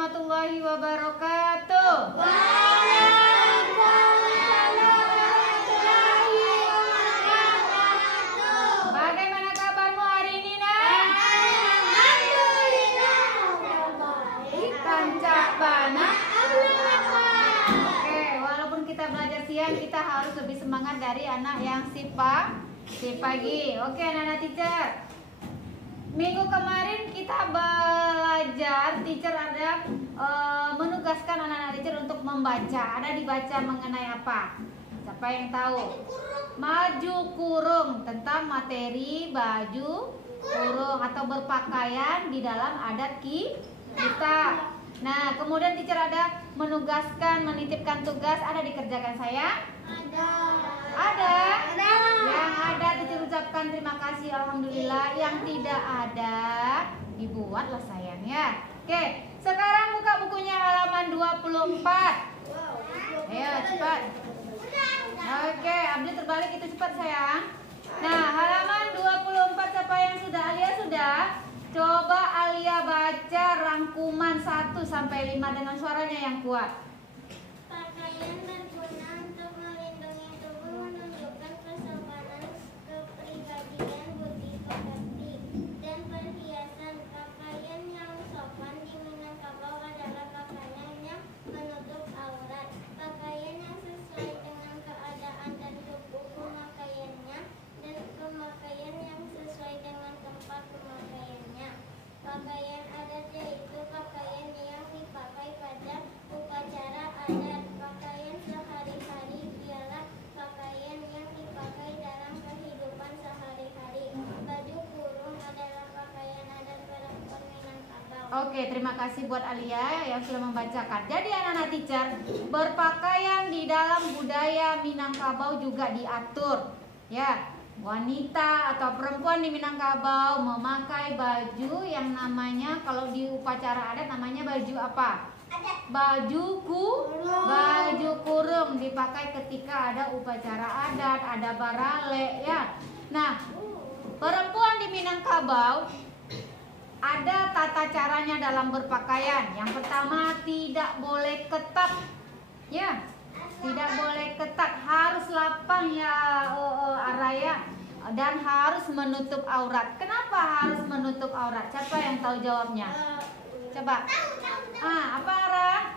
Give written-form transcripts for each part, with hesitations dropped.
warahmatullahi wabarakatuh. Bagaimana kabarmu hari ini, Nak? Kancabana. Oke, walaupun kita belajar siang, kita harus lebih semangat dari anak yang si pagi. Oke, anak-anak teacher. Minggu kemarin kita belajar, teacher ada menugaskan anak-anak teacher untuk membaca. Ada dibaca mengenai apa? Siapa yang tahu? Baju kurung, tentang materi baju kurung atau berpakaian di dalam adat kita. Nah, kemudian teacher ada menugaskan, menitipkan tugas. Ada dikerjakan saya? Ada. Yang ada teacher ucapkan terima kasih, alhamdulillah. Yang tidak ada dibuatlah sayang ya. Oke, sekarang buka bukunya halaman 24. Ayo cepat. Oke, Abdi terbalik itu cepat sayang. Nah, halaman 24 siapa yang sudah? Alia sudah? Coba Alia baca rangkuman 1 sampai 5 dengan suaranya yang kuat. Pakaian berguna untuk melindungi tubuh, menunjukkan kesopanan, kepribadian, budi pekerti, dan perhiasan. Pakaian yang sopan di Minangkabau adalah pakaian yang menutup aurat. Pakaian yang sesuai dengan keadaan dan tubuh pemakaiannya, dan pemakaian yang sesuai dengan tempat pemakaiannya. Pakaian adat yaitu pakaian yang dipakai pada upacara adat. Pakaian sehari-hari ialah pakaian yang dipakai dalam kehidupan sehari-hari. Baju kurung adalah pakaian adat perempuan Minangkabau. Oke, terima kasih buat Alia yang sudah membacakan. Jadi anak-anak teacher, berpakaian di dalam budaya Minangkabau juga diatur. Ya, wanita atau perempuan di Minangkabau memakai baju yang namanya, kalau di upacara adat namanya baju apa? Baju kurung, dipakai ketika ada upacara adat, ada barale ya. Nah, perempuan di Minangkabau ada tata caranya dalam berpakaian. Yang pertama, tidak boleh ketat. Ya, tidak boleh ketat, harus lapang ya Araya, dan harus menutup aurat. Kenapa harus menutup aurat? Siapa yang tahu jawabnya? Coba. Apa Ara?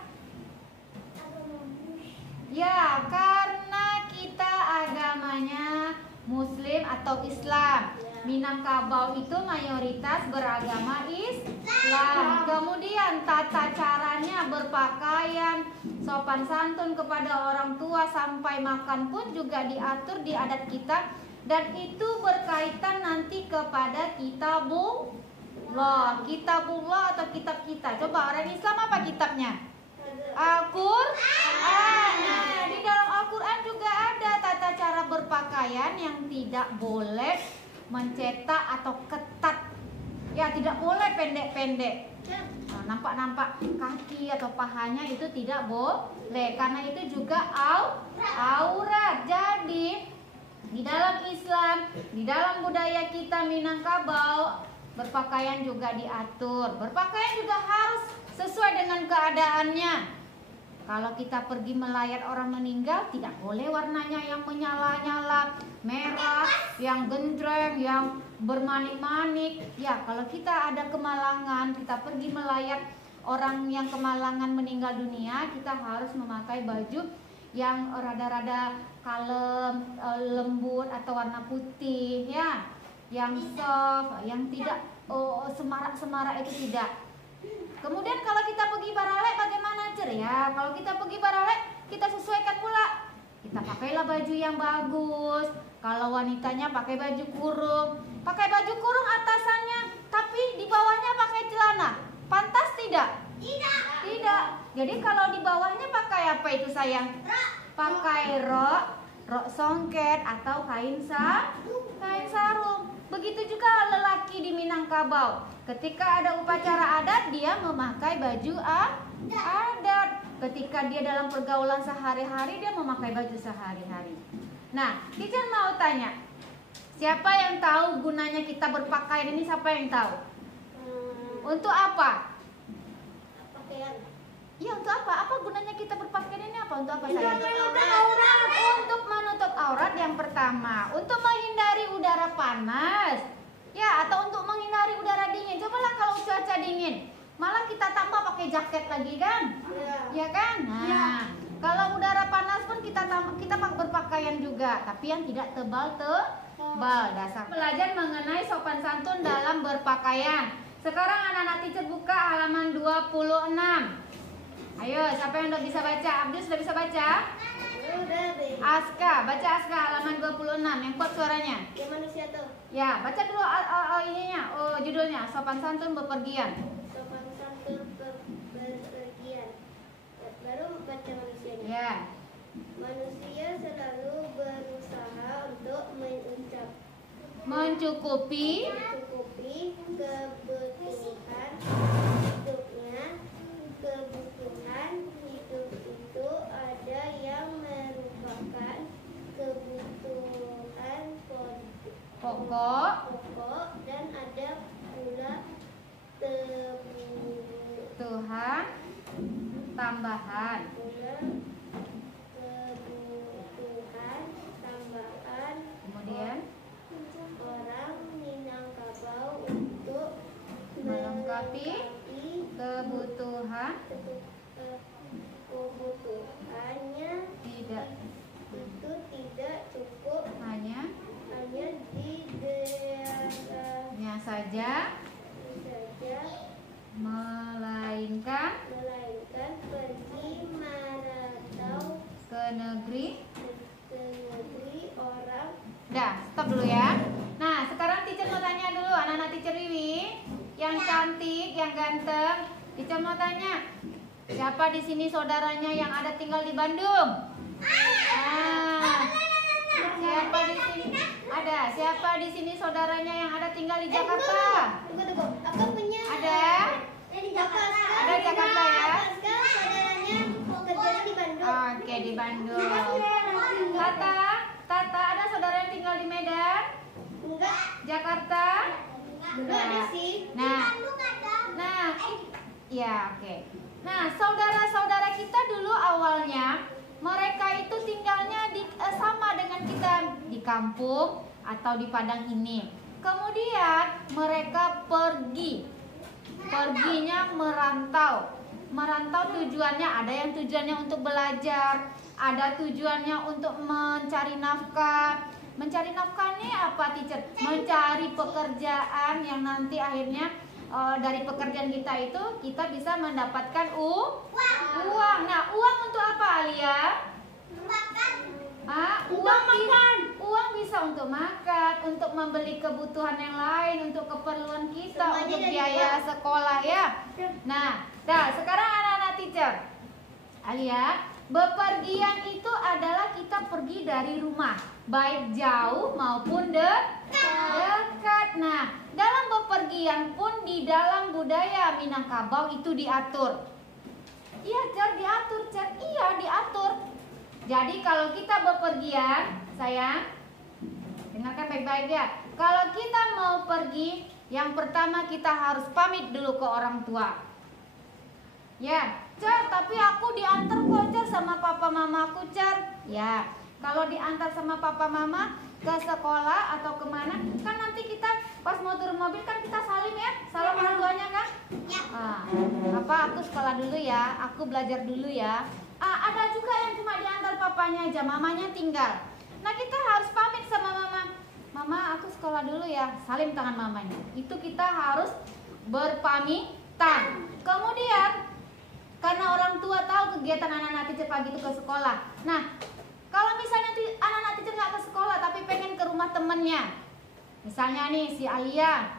Ya, karena kita agamanya Muslim atau Islam. Minangkabau itu mayoritas beragama Islam. Kemudian tata caranya berpakaian, sopan santun kepada orang tua, sampai makan pun juga diatur di adat kita. Dan itu berkaitan nanti kepada kitabullah atau kitab kita. Coba orang Islam apa kitabnya? Al-Quran. Nah, di dalam Al-Quran juga ada tata cara berpakaian yang tidak boleh mencetak atau ketat. Ya, tidak boleh pendek-pendek. Nampak-nampak kaki atau pahanya itu tidak boleh, karena itu juga aurat. Jadi di dalam Islam, di dalam budaya kita Minangkabau, berpakaian juga diatur. Berpakaian juga harus sesuai dengan keadaannya. Kalau kita pergi melayat orang meninggal, tidak boleh warnanya yang menyala-nyala, merah, yang genjreng, yang bermanik-manik. Ya, kalau kita ada kemalangan, kita pergi melayat orang yang kemalangan meninggal dunia, kita harus memakai baju yang rada-rada kalem, lembut atau warna putih ya, yang soft, yang tidak semarak-semarak itu tidak. Kemudian kalau kita pergi baralek bagaimana ya? Kalau kita pergi baralek, kita sesuaikan pula. Kita pakailah baju yang bagus. Kalau wanitanya pakai baju kurung, pakai baju kurung atasannya, tapi di bawahnya pakai celana. Pantas tidak? Tidak. Jadi kalau di bawahnya pakai apa itu sayang? Pakai rok songket atau kain sarung. Begitu juga lelaki di Minangkabau. Ketika ada upacara adat, dia memakai baju adat. Ketika dia dalam pergaulan sehari-hari, dia memakai baju sehari-hari. Nah, teacher mau tanya, siapa yang tahu gunanya kita berpakaian ini? Siapa yang tahu? Untuk apa? Iya, untuk apa? Apa gunanya kita berpakaian ini apa? Untuk apa Untuk sayang? menutup aurat. Untuk menutup aurat yang pertama, untuk menghindari udara panas, ya, atau untuk menghindari udara dingin. Cobalah kalau cuaca dingin, malah kita tambah pakai jaket lagi kan, ya kan? Nah, kalau udara panas pun kita berpakaian juga, tapi yang tidak tebal dasar. Belajar mengenai sopan santun dalam berpakaian. Sekarang anak-anak teacher buka halaman 26. Ayo, siapa yang udah bisa baca? Abdul sudah bisa baca? Aska, baca Aska halaman 26 yang kuat suaranya. Yang manusia tuh. Ya, baca dulu ininya, judulnya sopan santun bepergian. Sopan santun berpergian. Baru baca manusianya. Ya. Manusia selalu berusaha untuk Mencukupi kebutuhan hidupnya. Kebutuhan hidup itu ada yang merupakan kebutuhan pokok dan ada pula Tuhan tambahan. Kebutuhan tambahan Kemudian orang Minangkabau untuk melengkapi kebutuhannya tidak cukup hanya di daerahnya saja, melainkan pergi merantau ke negeri. orang. Dah, stop dulu ya. Nah, sekarang teacher mau tanya dulu anak-anak teacher Wiwi yang cantik, yang ganteng. Teacher mau tanya, siapa di sini saudaranya yang ada tinggal di Bandung? Siapa di sini? Ada. Siapa di sini saudaranya yang ada tinggal di Jakarta? Tunggu. Aku punya. Ada? Di Jakarta. Ada di Jakarta ya? Saudaranya kerjanya di Bandung. Oke, di Bandung. Tata, ada saudara yang tinggal di Medan? Enggak. Jakarta? Enggak ada sih. Nah, ya oke. Nah, saudara-saudara kita dulu awalnya mereka itu tinggalnya sama dengan kita di kampung atau di padang ini. Kemudian mereka perginya merantau. Merantau tujuannya ada yang tujuannya untuk belajar, ada tujuannya untuk mencari nafkah. Mencari nafkah ini apa, teacher? Mencari pekerjaan yang nanti akhirnya dari pekerjaan kita itu kita bisa mendapatkan uang. Nah, uang untuk apa, Alia? Uang bisa untuk makan, untuk membeli kebutuhan yang lain, untuk keperluan kita, semuanya untuk dari biaya uang. sekolah ya. Nah, sekarang anak-anak teacher, Alia, bepergian itu adalah kita pergi dari rumah, baik jauh maupun dekat. Nah, dalam bepergian pun di dalam budaya Minangkabau itu diatur. Iya, diatur. Iya, diatur. Jadi kalau kita bepergian, sayang, dengarkan baik-baik ya. Kalau kita mau pergi, yang pertama kita harus pamit dulu ke orang tua. Ya, tapi aku diantar kok, sama papa mamaku, Ya, kalau diantar sama papa mama ke sekolah atau kemana, kan nanti kita pas mau turun mobil kan kita salim ya, salam orang tuanya kan? Aku sekolah dulu ya, aku belajar dulu ya. Ada juga yang cuma diantar papanya aja, mamanya tinggal. Nah, kita harus pamit sama mama. Mama, aku sekolah dulu ya, salim tangan mamanya. Itu kita harus berpamitan. Kemudian karena orang tua tahu kegiatan anak-anak teacher pagi itu ke sekolah. Nah, kalau misalnya anak-anak teacher nggak ke sekolah tapi pengen ke rumah temennya, misalnya nih si Alia,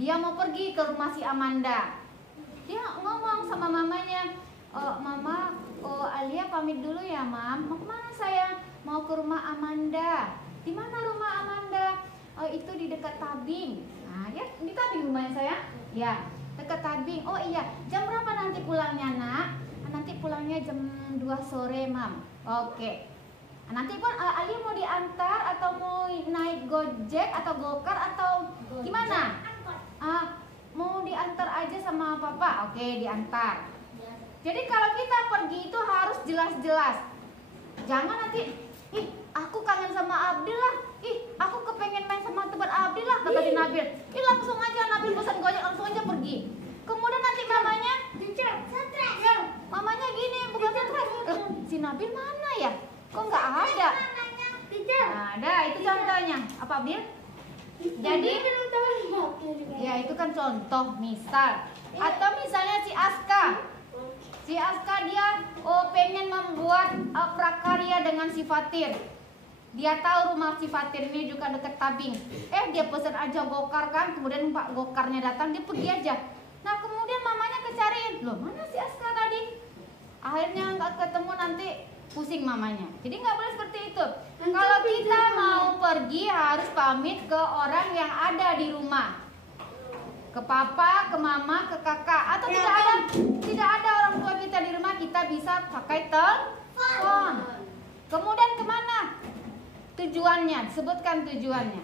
dia mau pergi ke rumah si Amanda. Dia ngomong sama mamanya, Mama, Alia pamit dulu ya, Mam. Mau kemana sayang? Mau ke rumah Amanda. Di mana rumah Amanda? Itu di dekat Tabing. Nah, ya di Tabing rumahnya sayang. Ya, dekat Tabing. Oh iya, jam berapa nanti pulangnya, Nak? Nanti pulangnya jam 2 sore, Mam. Oke. Nanti pun Alia mau diantar atau mau naik Gojek atau Gokar atau gimana? Mau diantar aja sama papa. Oke, diantar. Jadi kalau kita pergi itu harus jelas-jelas. Jangan nanti, ih aku kangen sama Abdil lah, ih aku kepengen main sama teman Abdil lah, kata si Nabil. Ih langsung aja Nabil pesan Gojek, langsung aja pergi. Kemudian nanti mamanya, ya, mamanya gini, bukan stres. Si Nabil mana ya? Kok nggak ada? Nah, ada itu contohnya. Apa Abdil? Jadi, ya itu kan contoh misal. Atau misalnya si Aska dia pengen membuat prakarya dengan si Fatir. Dia tahu rumah si Fatir ini juga dekat Tabing. Dia pesan aja gokar kan, kemudian Pak gokarnya datang, dia pergi aja. Nah kemudian mamanya kecariin, loh mana si Aska tadi? Akhirnya nggak ketemu, nanti pusing mamanya. Jadi nggak boleh seperti itu. Kalau kita mau pergi harus pamit ke orang yang ada di rumah. Ke papa, ke mama, ke kakak. Atau tidak ada orang tua kita di rumah, kita bisa pakai telepon. Kemudian kemana? Tujuannya, sebutkan tujuannya.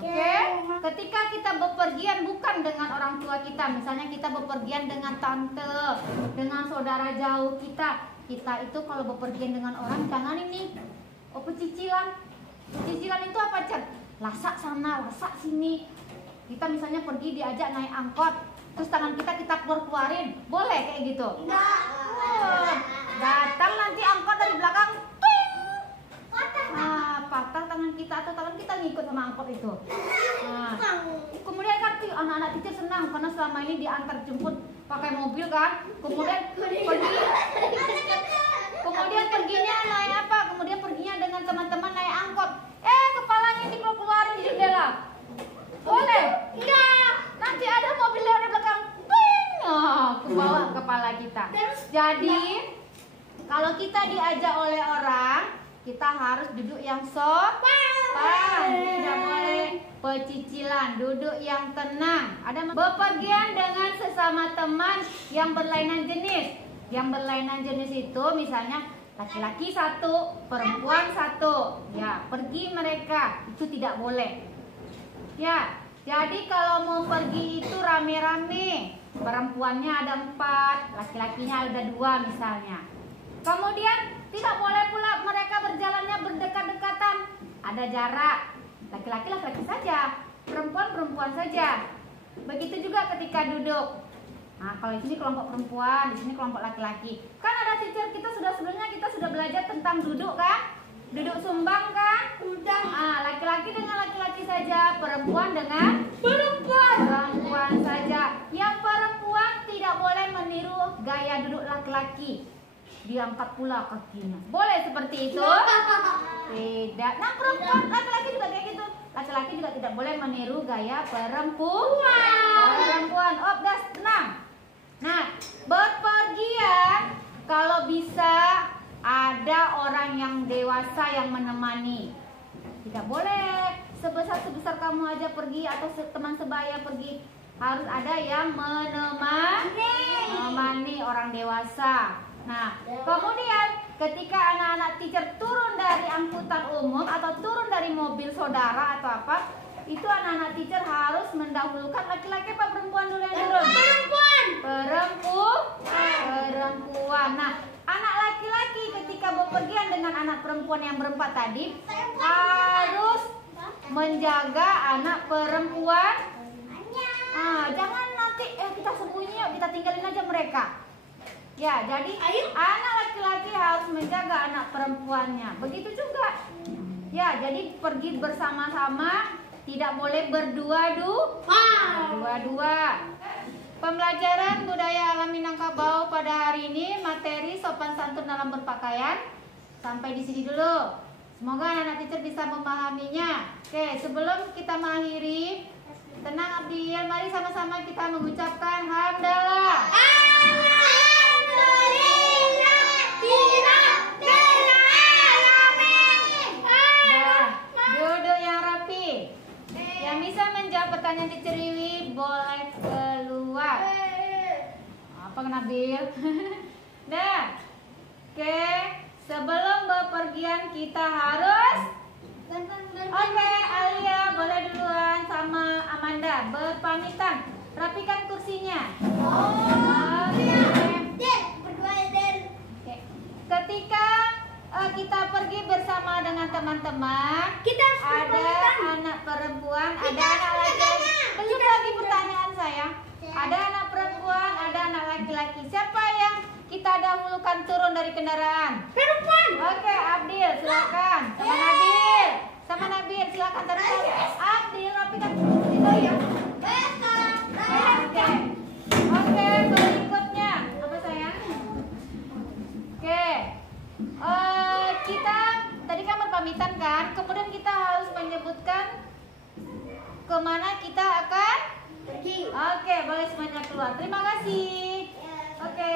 Oke? Ketika kita bepergian bukan dengan orang tua kita, misalnya kita bepergian dengan tante, dengan saudara jauh kita. Kita itu kalau bepergian dengan orang jangan ini pecicilan. Pecicilan itu apa, Cak? Lasak sana, lasak sini. Kita misalnya pergi diajak naik angkot, terus tangan kita keluarin, boleh kayak gitu? Enggak. Datang nanti angkot dari belakang, patah tangan kita atau tangan kita ngikut sama angkot itu. Nah, kemudian kan anak-anak teacher senang karena selama ini diantar jemput pakai mobil kan. Kemudian perginya naik apa? Kemudian perginya dengan teman-teman naik angkot. Kepalanya dikeluarin di jendela. Boleh? Enggak. Nanti ada mobil lewat di belakang. Ke bawah kepala kita. Jadi kalau kita diajak oleh orang, kita harus duduk yang sopan, tidak boleh pecicilan, duduk yang tenang. Ada bepergian dengan sesama teman yang berlainan jenis. Yang berlainan jenis itu misalnya laki-laki satu, perempuan satu. Ya, pergi mereka itu tidak boleh. Ya, jadi kalau mau pergi itu rame-rame. Perempuannya ada 4, laki-lakinya ada 2 misalnya. Kemudian tidak boleh pula mereka berjalannya berdekat-dekatan. Ada jarak. Laki-laki saja, perempuan saja. Begitu juga ketika duduk. Nah, kalau di sini kelompok perempuan, di sini kelompok laki-laki. Kan ada teacher kita sebelumnya kita sudah belajar tentang duduk kan? Duduk sumbang kan? Udah. Laki-laki dengan laki-laki saja, perempuan dengan perempuan saja. Yang perempuan tidak boleh meniru gaya duduk laki-laki. Diangkat pula kakinya. Boleh seperti itu? Tidak. Nah, perempuan, laki-laki juga kayak gitu. Laki-laki juga tidak boleh meniru gaya perempuan. Udah tenang. Nah, bepergian kalau bisa ada orang yang dewasa yang menemani. Tidak boleh sebesar kamu aja pergi atau teman sebaya pergi. Harus ada yang menemani orang dewasa. Nah, kemudian ketika anak-anak teacher turun dari angkutan umum atau turun dari mobil saudara atau apa, itu anak-anak teacher harus mendahulukan laki-laki apa perempuan dulu yang turun? Perempuan. Nah, anak laki-laki ketika bepergian dengan anak perempuan yang berempat tadi harus menjaga anak perempuan. Jangan nanti kita sembunyi yuk, kita tinggalin aja mereka. Ya, jadi anak laki-laki harus menjaga anak perempuannya. Begitu juga. Ya, jadi pergi bersama-sama, tidak boleh berdua-dua. Pembelajaran budaya alam Minangkabau pada hari ini materi sopan santun dalam berpakaian sampai di sini dulu. Semoga anak-anak teacher bisa memahaminya. Oke, sebelum kita mengakhiri, tenang Abdil, mari sama-sama kita mengucapkan hamdalah. Duduk yang rapi. Yang bisa menjawab pertanyaan Teacher Wiwi boleh keluar. Apa Nabil? Nah, oke. Sebelum bepergian kita harus. Oke, Alia boleh duluan sama Amanda berpamitan. Rapikan kursinya. Berdua laki-laki. Siapa yang kita dahulukan turun dari kendaraan? Perempuan. Oke, Abdil, silakan. Sama Nabil. Sama Nabil, silakan terus. Abdil, rapikan itu ya. Oke. Oke, berikutnya apa sayang? Oke. Kita tadi kan berpamitan kan, kemudian kita harus menyebutkan kemana kita akan Pergi. Oke, boleh semuanya keluar. Terima kasih. Oke.